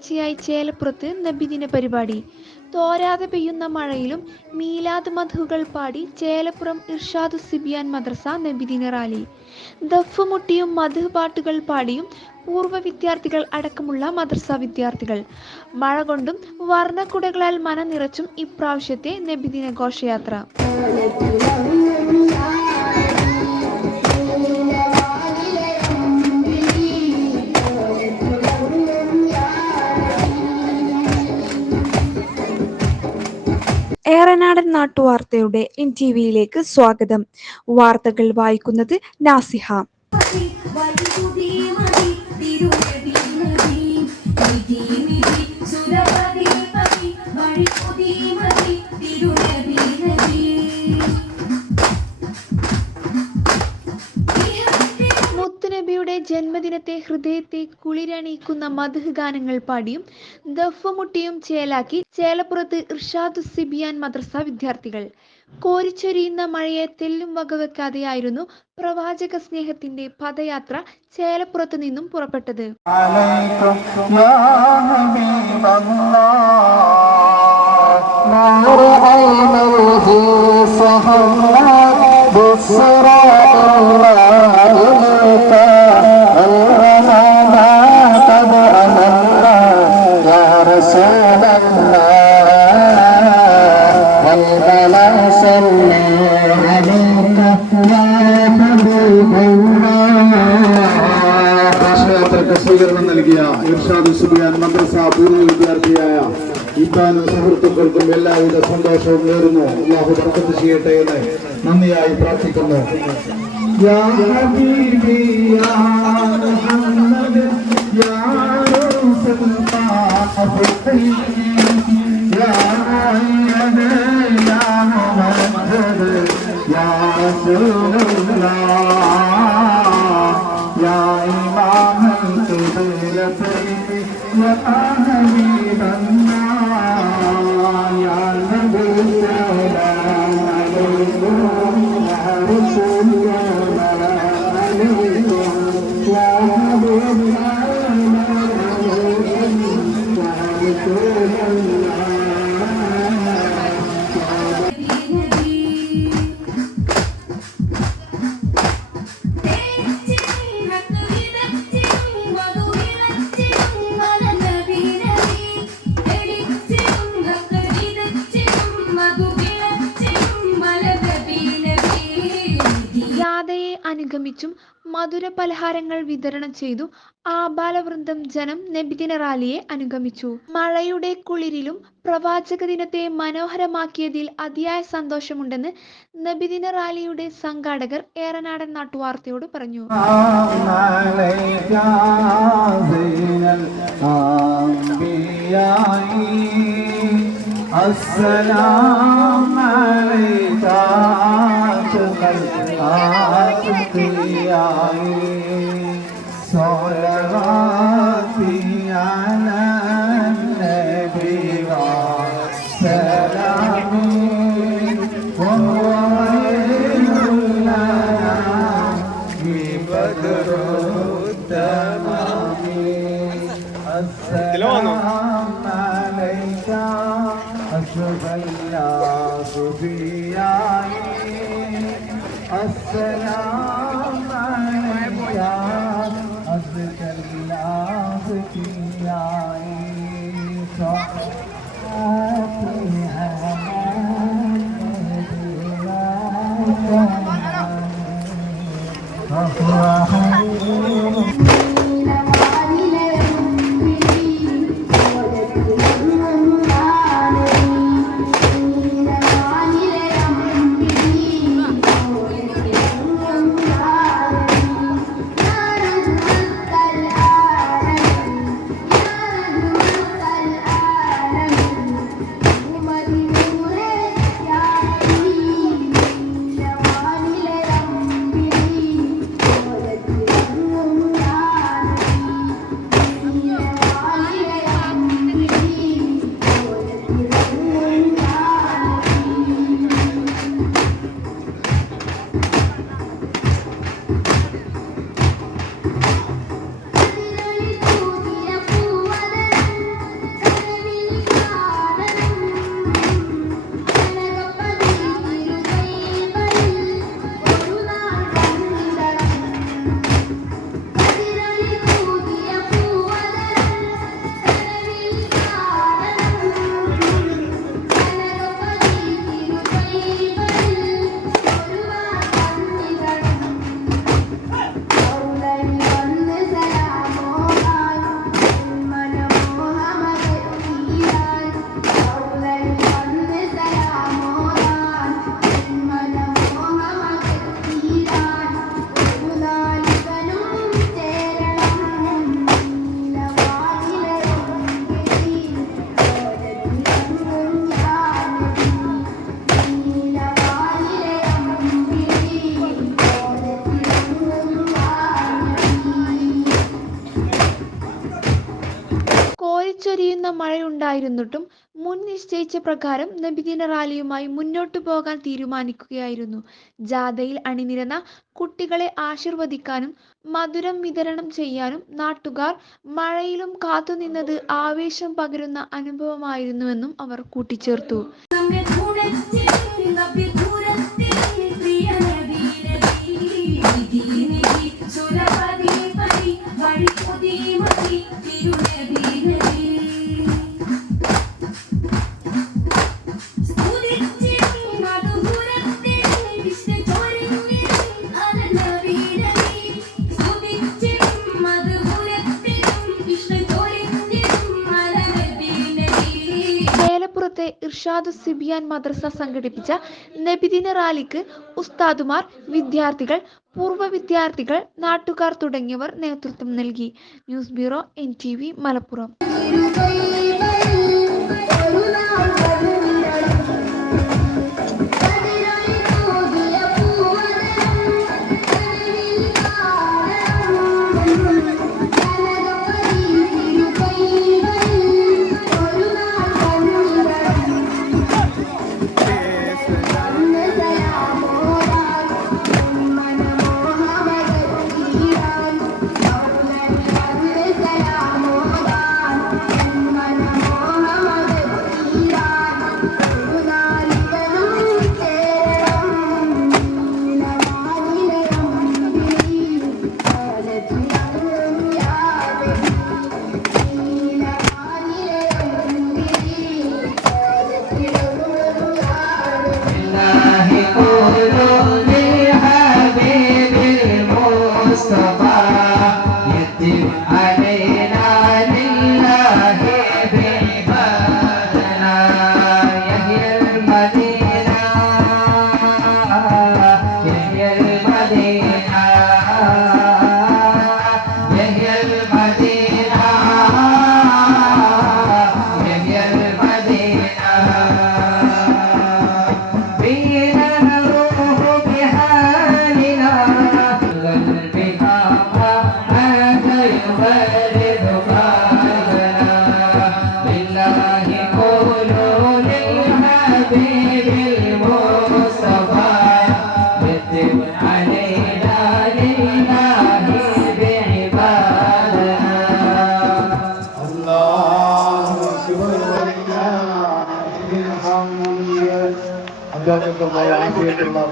രണ്ടാഴ്ചയായി ചേലപ്പുറത്ത് നബിദിന പരിപാടി. തോരാതെ പെയ്യുന്ന മഴയിലും മീലാദ് മധുകൾ പാടി ചേലപ്പുറം ഇർഷാദ് സിബിയാൻ മദ്രസ നബിദിന റാലി. ദഫ് മുട്ടിയും മധു പാട്ടുകൾ പാടിയും പൂർവ വിദ്യാർത്ഥികൾ അടക്കമുള്ള മദ്രസ വിദ്യാർത്ഥികൾ. മഴ കൊണ്ടും വർണക്കുടകളാൽ മന നിറച്ചും ഇപ്രാവശ്യത്തെ നബിദിന ഘോഷയാത്ര. ഏറനാടൻ നാട്ടുവാർത്തയുടെ എൻ ടി വിയിലേക്ക് സ്വാഗതം. വാർത്തകൾ വായിക്കുന്നത് നാസിഹ. ജന്മദിനത്തെ ഹൃദയത്തെ കുളിരണിയിക്കുന്ന മധുഹ് ഗാനങ്ങൾ പാടിയും ദഫ്മുട്ടിയും ചേലാക്കി ചേലപ്പുറത്ത് ഇർഷാദു സിബിയാൻ മദ്രസ വിദ്യാർത്ഥികൾ കോരിച്ചൊരിയുന്ന മഴയെ തെല്ലും വകവെക്കാതെയായിരുന്നു പ്രവാചക സ്നേഹത്തിന്റെ പദയാത്ര ചേലപ്പുറത്തു നിന്നും പുറപ്പെട്ടത് عليكم يا സുഹൃത്തുക്കൾക്കും എല്ലാവിധ സന്തോഷവും നേരുന്നു അള്ളാഹു ബർക്കത്ത് ചെയ്യട്ടെ എന്ന് നന്ദിയായി പ്രാർത്ഥിക്കുന്നു يا حبيبي يا محمد يا روح القافقين يا عين يا ممجد يا رسول الله يا إمام القبلتين يا حبيب അനുഗമിച്ചും മധുര പലഹാരങ്ങൾ വിതരണം ചെയ്തു ആബാലവൃന്ദം ജനം നബിദിന റാലിയെ അനുഗമിച്ചു മഴയുടെ കുളിരിലും പ്രവാചക ദിനത്തെ മനോഹരമാക്കിയതിൽ അതിയായ സന്തോഷമുണ്ടെന്ന് നബിദിന റാലിയുടെ സംഘാടകർ ഏറനാടൻ നാട്ടുവാർത്തയോട് പറഞ്ഞു عليك زين الأنبياء السلام عليك ਆਏ। ਸੋਲਵਾਂ ਪਿਆਨ ഉണ്ടായിരുന്നിട്ടും മുൻ നിശ്ചയിച്ച പ്രകാരം നബിദിന റാലിയുമായി മുന്നോട്ടു പോകാൻ തീരുമാനിക്കുകയായിരുന്നു. ജാഥയിൽ അണിനിരന്ന കുട്ടികളെ ആശീർവദിക്കാനും മധുരം വിതരണം ചെയ്യാനും നാട്ടുകാർ മഴയിലും കാത്തുനിന്നത് ആവേശം പകരുന്ന അനുഭവമായിരുന്നുവെന്നും അവർ കൂട്ടിച്ചേർത്തു. ഇർഷാദു സിബിയാൻ മദ്രസ സംഘടിപ്പിച്ച നബിദിന റാലിക്ക് ഉസ്താദുമാർ വിദ്യാർത്ഥികൾ പൂർവ വിദ്യാർത്ഥികൾ നാട്ടുകാർ തുടങ്ങിയവർ നേതൃത്വം നൽകി. News bureau N T V Malappuram.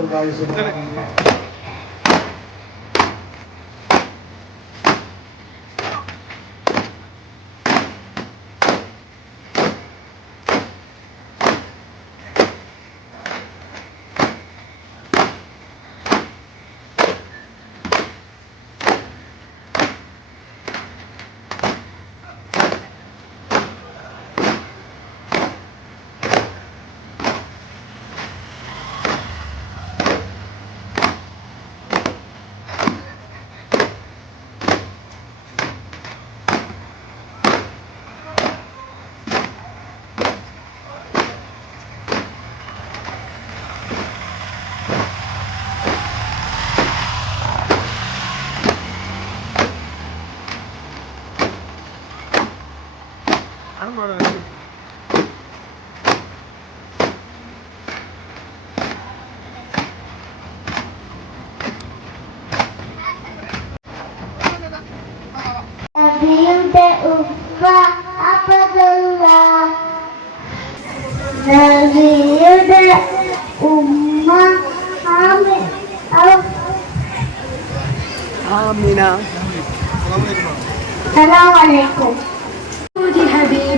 Thakur काळी Amina. Salamu alaikum. Salamu alaikum. Salamu alaikum.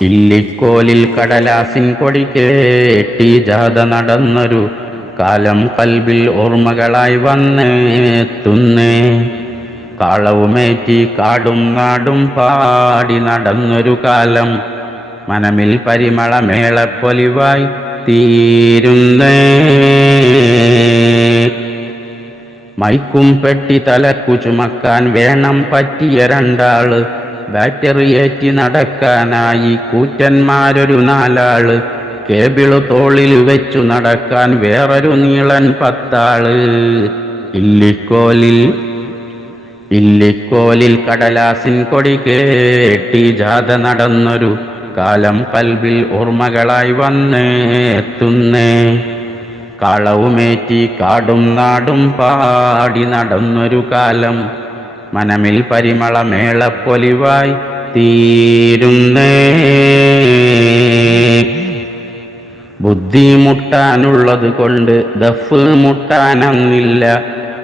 ഇല്ലിക്കോലിൽ കടലാസിൻ കൊടി കേട്ടി ജാഥ നടന്നൊരു കാലം കൽബിൽ ഓർമ്മകളായി വന്നെത്തുന്നേ കാളവുമേറ്റി കാടും നാടും പാടി നടന്നൊരു കാലം മനമിൽ പരിമള മേളപ്പൊലിവായി തീരുന്നേ. മൈക്കും പെട്ടി തലക്കു ചുമക്കാൻ വേണം പറ്റിയ രണ്ടാൾ ബാറ്ററി ഏറ്റി നടക്കാനായി കൂറ്റന്മാരൊരു നാലാൾ കേബിൾ തോളിൽ വെച്ചു നടക്കാൻ വേറൊരു നീളൻ പത്താൾ. ഇല്ലിക്കോലിൽ ഇല്ലിക്കോലിൽ കടലാസിൻ കൊടി കേട്ടി ജാഥ നടന്നൊരു കാലം പൽവിൽ ഓർമ്മകളായി വന്നെത്തുന്നേ കാളവുമേറ്റി കാടും നാടും പാടി നടന്നൊരു കാലം മനമിൽ പരിമളമേളപ്പൊലിവായി തീരുന്നേ. ബുദ്ധി മുട്ടാനുള്ളത് കൊണ്ട് ദഫ് മുട്ടാനന്നില്ല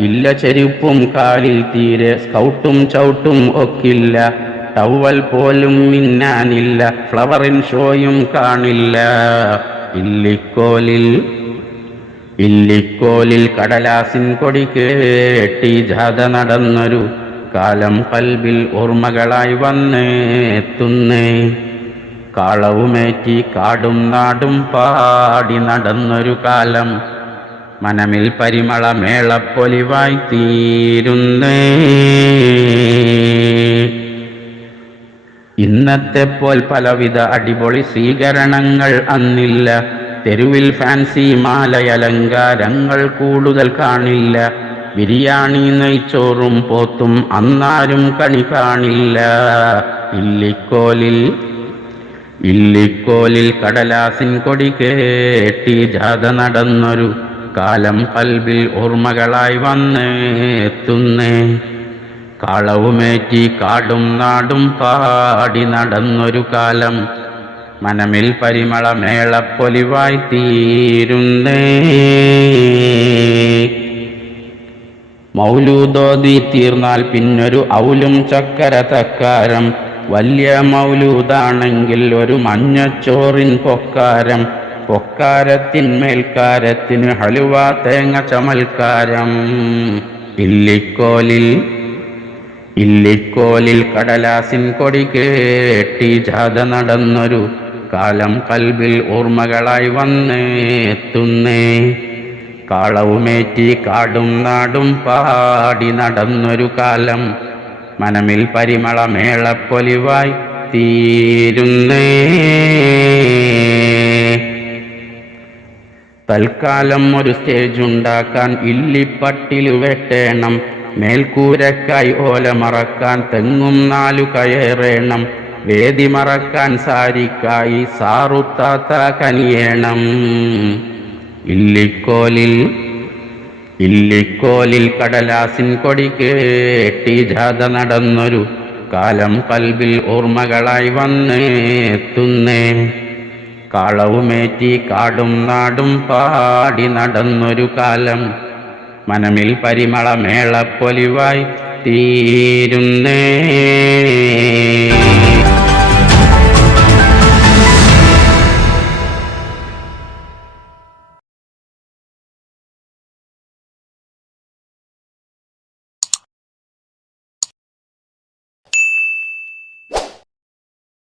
ഇല്ല ചെരുപ്പും കാലിൽ തീരെ സ്കൗട്ടും ചവിട്ടും ഒക്കില്ല. ടവൽ പോലും മിന്നാനില്ല ഫ്ലവറിൻ ഷോയും കാണില്ല. ഇല്ലിക്കോലിൽ ഇല്ലിക്കോലിൽ കടലാസിൻ കൊടി കേട്ടി ജാഥ നടന്നൊരു കാലം കൽബിൽ ഓർമ്മകളായി വന്നെത്തുന്നേ കാളവുമേറ്റി കാടും നാടും പാടി നടന്നൊരു കാലം മനമിൽ പരിമള മേളപ്പൊലിവായി തീരുന്നേ. ഇന്നത്തെ പോൽ പലവിധ അടിപൊളി സ്വീകരണങ്ങൾ അന്നില്ല. തെരുവിൽ ഫാൻസി മാലയലങ്കാരങ്ങൾ കൂടുതൽ കാണില്ല. ബിരിയാണി നെയ്ച്ചോറും പോത്തും അന്നാരും കണി കാണില്ല. ഇല്ലിക്കോലിൽ ഇല്ലിക്കോലിൽ കടലാസിൻ കൊടി കേട്ടി ജാഥ നടന്നൊരു കാലം പൽബിൽ ഓർമ്മകളായി വന്നെത്തുന്നേ. കാളവുമേറ്റി കാടും നാടും പാടി നടന്നൊരു കാലം മനമിൽ പരിമള മേളപ്പൊലിവായി തീരുന്നേ. മൗലൂദോതി തീർന്നാൽ പിന്നൊരു ഔലും ചക്കര തക്കാരം വലിയ മൗലൂദാണെങ്കിൽ ഒരു മഞ്ഞച്ചോറിൻ പൊക്കാരം. പൊക്കാരത്തിൻ പൊക്കാരത്തിന്മേൽക്കാരത്തിന് ഹലുവ തേങ്ങ ചമൽക്കാരം. ഇല്ലിക്കോലിൽ ഇല്ലിക്കോലിൽ കടലാസിൻ കൊടി കേട്ടി ജാഥ നടന്നൊരു കാലം കൽബിൽ ഓർമ്മകളായി വന്നെത്തുന്നേ. കാളവുമേറ്റി കാടും നാടും പാടി നടന്നൊരു കാലം. മനമിൽ പരിമള മേളപ്പൊലിവായി തീരുന്നേ. തൽക്കാലം ഒരു സ്റ്റേജ് ഉണ്ടാക്കാൻ ഇല്ലിപ്പട്ടിൽ വെട്ടേണം. മേൽക്കൂരക്കായി ഓല മറക്കാൻ തെങ്ങും നാലു കയറേണം. വേദി മറക്കാൻ സാരിക്കായി സാറുത്താത്ത കനിയേണം. ഇല്ലിക്കോലിൽ ഇല്ലിക്കോലിൽ കടലാസിൻ കൊടി കേട്ടി ജാഥ നടന്നൊരു കാലം കൽവിൽ ഓർമ്മകളായി വന്നെത്തുന്നേ കാളവുമേറ്റി കാടും നാടും പാടി നടന്നൊരു കാലം മനമിൽ പരിമള മേളപ്പൊലിവായി തീരുന്നേ.